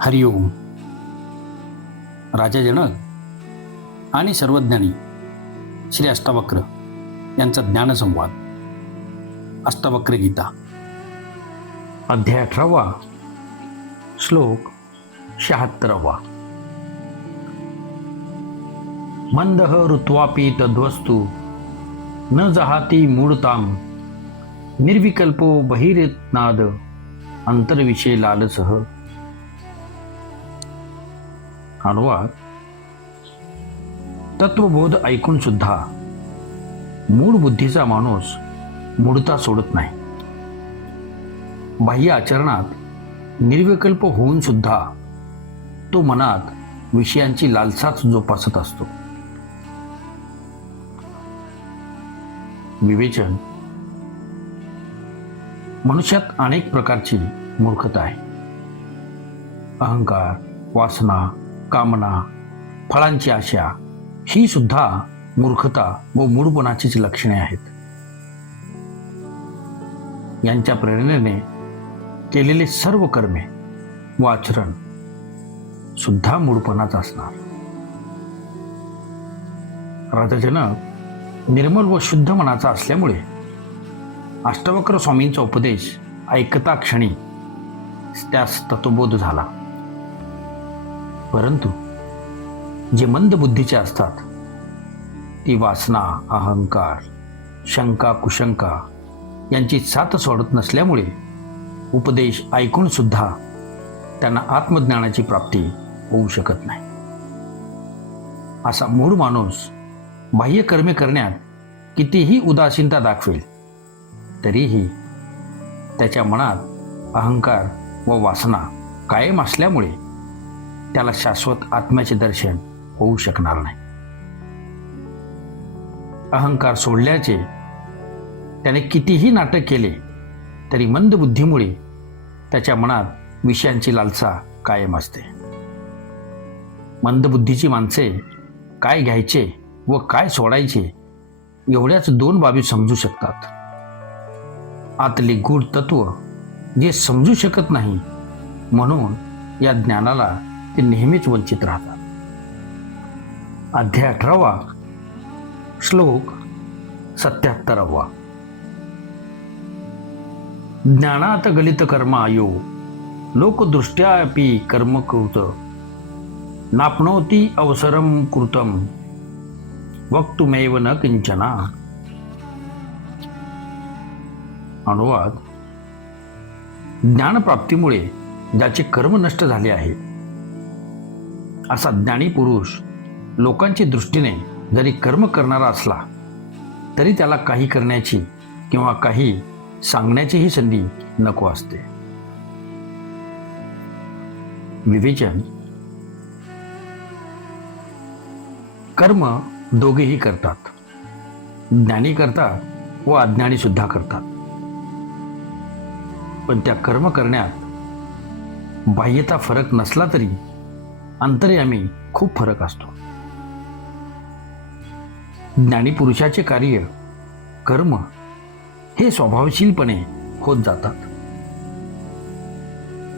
हरिओम. राजा जनक आणि सर्वज्ञानी श्री अष्टावक्र यांचा ज्ञानसंवाद. अष्टावक्र गीता, अध्याय 18, श्लोक 76. मंदः ऋत्वापि तद्वस्तु न जहाती मूढताम निर्विकल्पो बहिरेतनाद अंतर्विषय लालसह. अनुवाद: तत्वबोध ऐकून सुद्धा मूढ बुद्धीचा माणूस मूढता सोडत नाही. बाह्य आचरणात निर्विकल्प होऊन सुद्धा तो मनात विषयांची लालसाच जोपासत असतो. विवेचन: मनुष्यात अनेक प्रकारची मूर्खता आहे. अहंकार, वासना, कामना, फळांची आशा ही सुद्धा मूर्खता व मूढपणाचीच लक्षणे आहेत. यांच्या प्रेरणेने केलेले सर्व कर्मे व आचरण सुद्धा मूढपणाच असणार. राजा जनक निर्मल व शुद्ध मनाचा असल्यामुळे अष्टावक्र स्वामींचा उपदेश ऐकता क्षणी त्यास तत्वबोध झाला. परंतु जे मंद बुद्धीचे असतात ती वासना, अहंकार, शंका, कुशंका यांची साथ सोडत नसल्यामुळे उपदेश ऐकून सुद्धा त्यांना आत्मज्ञानाची प्राप्ती होऊ शकत नाही. असा मूढ माणूस बाह्य कर्मे करण्यात कितीही उदासीनता दाखवेल तरीही त्याच्या मनात अहंकार व वासना कायम असल्यामुळे त्याला शाश्वत आत्म्याचे दर्शन होऊ शकणार नाही. अहंकार सोडल्याचे त्याने कितीही नाटक केले तरी मंद बुद्धीमुळे त्याच्या मनात विषयांची लालसा कायम असते. मंद बुद्धीची माणसे काय घ्यायचे व काय सोडायचे एवढ्याच दोन बाबी समजू शकतात. आतले गूढ तत्व जे समजू शकत नाही म्हणून या ज्ञानाला ते नेहमीच वंचित राहतात. अध्याय 18, श्लोक 77. ज्ञानात गलित कर्मायो लोकदृष्ट्यापि कर्म कृत नाप्नोति अवसरम कृतम वक्तुमेव न किंचना. अनुवाद: ज्ञानप्राप्तीमुळे ज्याचे कर्म नष्ट झाले आहे असा ज्ञानी पुरुष लोकांची दृष्टीने जरी कर्म करणारा असला तरी त्याला काही करण्याची किंवा काही सांगण्याचीही संधी नको असते. विवेचन: कर्म दोघेही करतात. ज्ञानी करतात व अज्ञानी सुद्धा करतात. पण त्या कर्म करण्यात बाह्यता फरक नसला तरी अंतर्यामी खूप फरक असतो. ज्ञानी पुरुषाचे कार्य कर्म हे स्वभावशीलपणे होत जातात.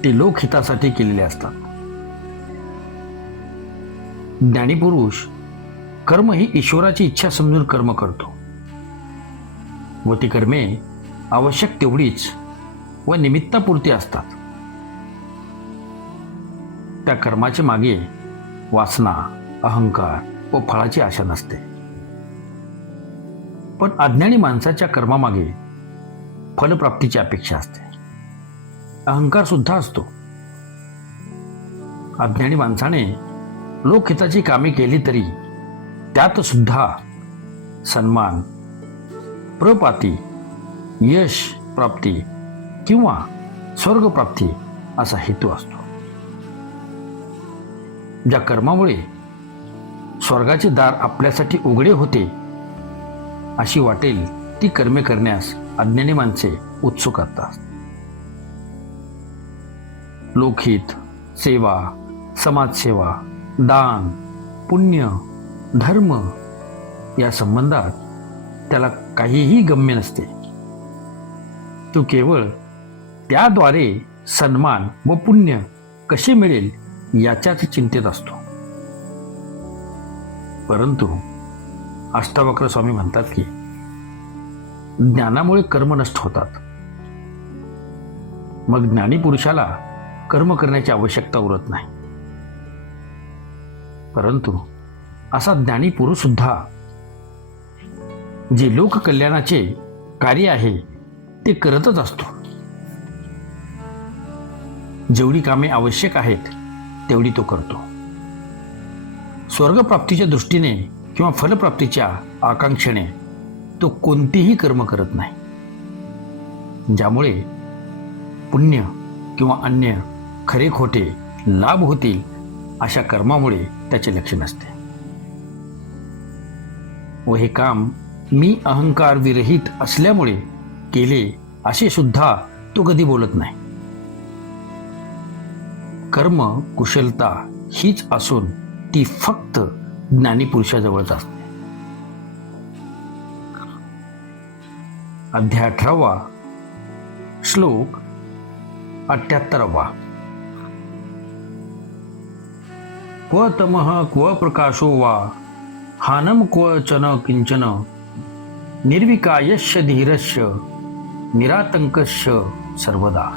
ते लोकहितासाठी केलेले असतात. ज्ञानी पुरुष कर्म ही ईश्वराची इच्छा समजून कर्म करतो व ती कर्मे आवश्यक तेवढीच व निमित्तापुरती असतात. त्या कर्माच्या मागे वासना, अहंकार व फळाची आशा नसते. पण अज्ञानी माणसाच्या कर्मामागे फलप्राप्तीची अपेक्षा असते. अहंकार सुद्धा असतो. अज्ञानी माणसाने लोकहिताची कामे केली तरी त्यात सुद्धा सन्मान, प्रपाती, यश प्राप्ती किंवा स्वर्गप्राप्ती असा हेतू असतो. ज्या कर्मामुळे स्वर्गाचे दार आपल्यासाठी उघडे होते अशी वाटेल ती कर्मे करण्यास अज्ञानी माणसे उत्सुक असतात. लोकहित, सेवा, समाजसेवा, दान, पुण्य, धर्म या संबंधात त्याला काहीही गम्य नसते. तो केवळ त्याद्वारे सन्मान व पुण्य कसे मिळेल याच्याच चिंतेत असतो. परंतु अष्टावक्र स्वामी म्हणतात की ज्ञानामुळे कर्म नष्ट होतात. मग ज्ञानी पुरुषाला कर्म करण्याची आवश्यकता उरत नाही. परंतु असा ज्ञानी पुरुष सुद्धा जे लोककल्याणाचे कार्य आहे ते करतच असतो. जेवढी कामे आवश्यक आहेत तेवढी तो करतो. स्वर्गप्राप्तीच्या दृष्टीने किंवा फलप्राप्तीच्या आकांक्षेने तो कोणतेही कर्म करत नाही. ज्यामुळे पुण्य किंवा अन्य खरे खोटे लाभ होतील अशा कर्मामुळे त्याचे लक्ष नसते. व हे काम मी अहंकार विरहित असल्यामुळे केले असे सुद्धा तो कधी बोलत नाही. कर्म कुशलता हीच असून ती फक्त ज्ञानी पुरुषाजवळच असते. अध्याय 18 श्लोक 78. क्व तमः क्व प्रकाशो वा हानं क्वचन किंचन निर्विकायस्य धीरस्य निरातंकस्य सर्वदा.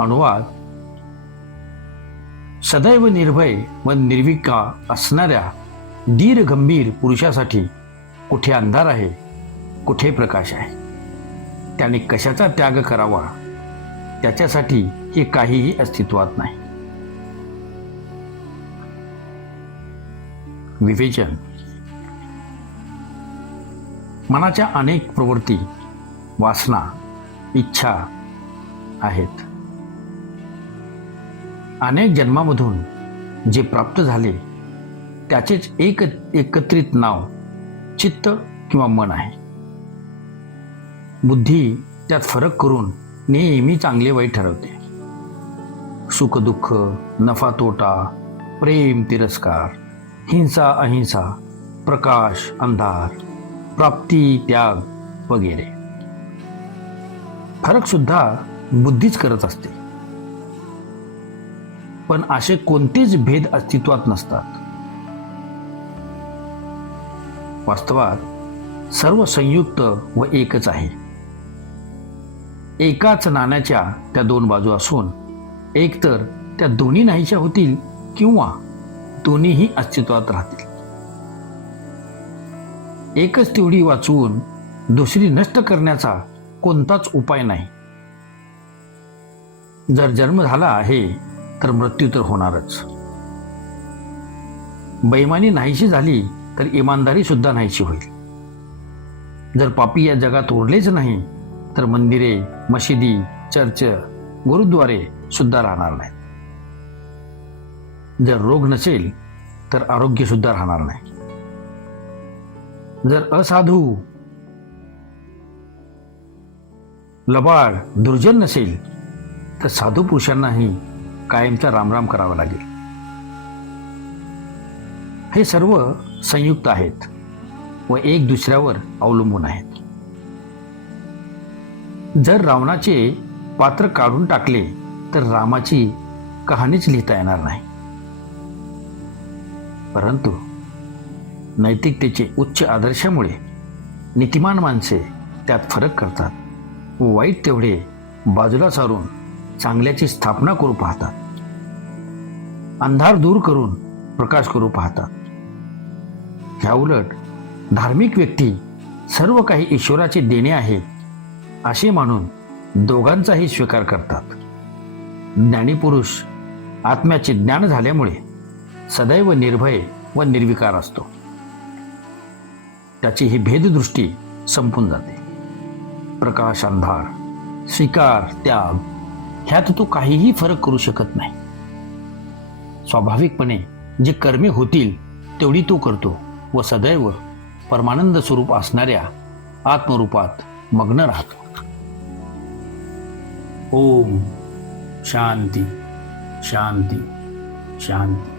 अनुवाद: सदैव निर्भय व निर्विका असणाऱ्या धीर गंभीर पुरुषासाठी कुठे अंधार आहे, कुठे प्रकाश आहे. त्याने कशाचा त्याग करावा त्याच्यासाठी हे काहीही अस्तित्वात नाही. विवेचन: मनाच्या अनेक प्रवृत्ती, वासना, इच्छा आहेत. अनेक जन्मामधून जे प्राप्त झाले त्याचेच एकत्रित नाव चित्त किंवा मन आहे. बुद्धी त्यात फरक करून नेहमी चांगले वाईट ठरवते. सुख दुःख, नफा तोटा, प्रेम तिरस्कार, हिंसा अहिंसा, प्रकाश अंधार, प्राप्ती त्याग वगैरे फरक सुद्धा बुद्धीच करत असते. पण असे कोणतेच भेद अस्तित्वात नसतात. वास्तवात सर्व संयुक्त व एकच आहे. एकाच नाण्याच्या त्या दोन बाजू असून एकतर त्या दोन्ही नाहीशा होतील किंवा दोन्हीही अस्तित्वात राहतील. एकच तेवढी वाचवून दुसरी नष्ट करण्याचा कोणताच उपाय नाही. जर जन्म झाला आहे तर मृत्यू तर होणारच. बेईमानी नाहीशी झाली तर इमानदारी सुद्धा नाहीशी होईल. जर पापी या जगात उरलेच नाही तर मंदिरे, मशिदी, चर्च, गुरुद्वारे सुद्धा राहणार नाहीत. जर रोग नसेल तर आरोग्य सुद्धा राहणार नाही. जर असाधू, लबाड, दुर्जन नसेल तर साधू पुरुषांनाही कायमचा रामराम करावा लागेल. हे सर्व संयुक्त आहेत व एक दुसऱ्यावर अवलंबून आहेत. जर रावणाचे पात्र काढून टाकले तर रामाची कहाणीच लिहिता येणार नाही. परंतु नैतिकतेचे उच्च आदर्शामुळे नीतिमान माणसे त्यात फरक करतात व वाईट तेवढे बाजूला सारून चांगल्याची स्थापना करू पाहतात. अंधार दूर करून प्रकाश करू पाहतात. ह्या उलट धार्मिक व्यक्ती सर्व काही ईश्वराचे देणे आहे असे मानून दोघांचाही स्वीकार करतात. ज्ञानीपुरुष आत्म्याचे ज्ञान झाल्यामुळे सदैव निर्भय व निर्विकार असतो. त्याची ही भेददृष्टी संपून जाते. प्रकाश अंधार, स्वीकार त्याग ह्यात तो काहीही फरक करू शकत नाही. स्वाभाविकपणे जे कर्मे होतील तेवढी तो करतो व सदैव परमानंद स्वरूप असणाऱ्या आत्मरूपात मग्न राहतो. ओम शांती शांती शांती.